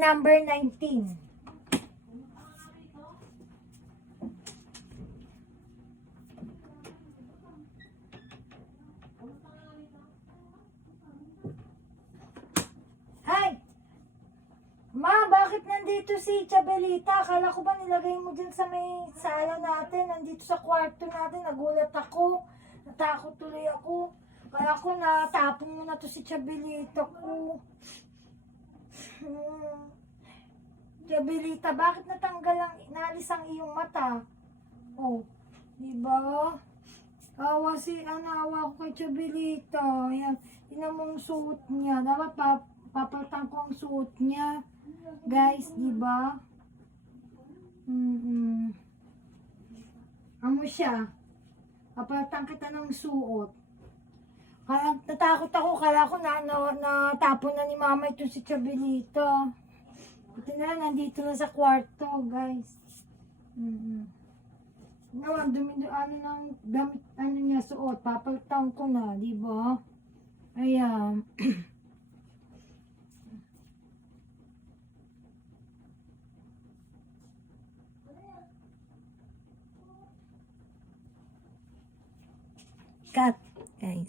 Number 19. Hi! Ma, bakit nandito si Chabelita? Akala ko ba nilagay mo dyan sa may sala natin? Nandito sa kwarto natin. Nagulat ako. Natakot tuloy ako. Kaya ako natapong mo na to si Chabelita ko. Chabelita, bakit natanggal ang, naalis ang iyong mata? Oh, diba? Awa awa ko kay Chabelita. Ayan, tingnan mo ang suot niya. Dapat papalitan ko ang suot niya. Guys, diba? Amo siya. Papalitan kita ng suot. Kaya natakot ako. Kala ko natapon na ni mama ito si Chabelita. Ito na, nandito na sa kwarto, guys. Naman, ng damit, niya, suot. Papalitan ko na, di ba? Ayan. Cut, guys.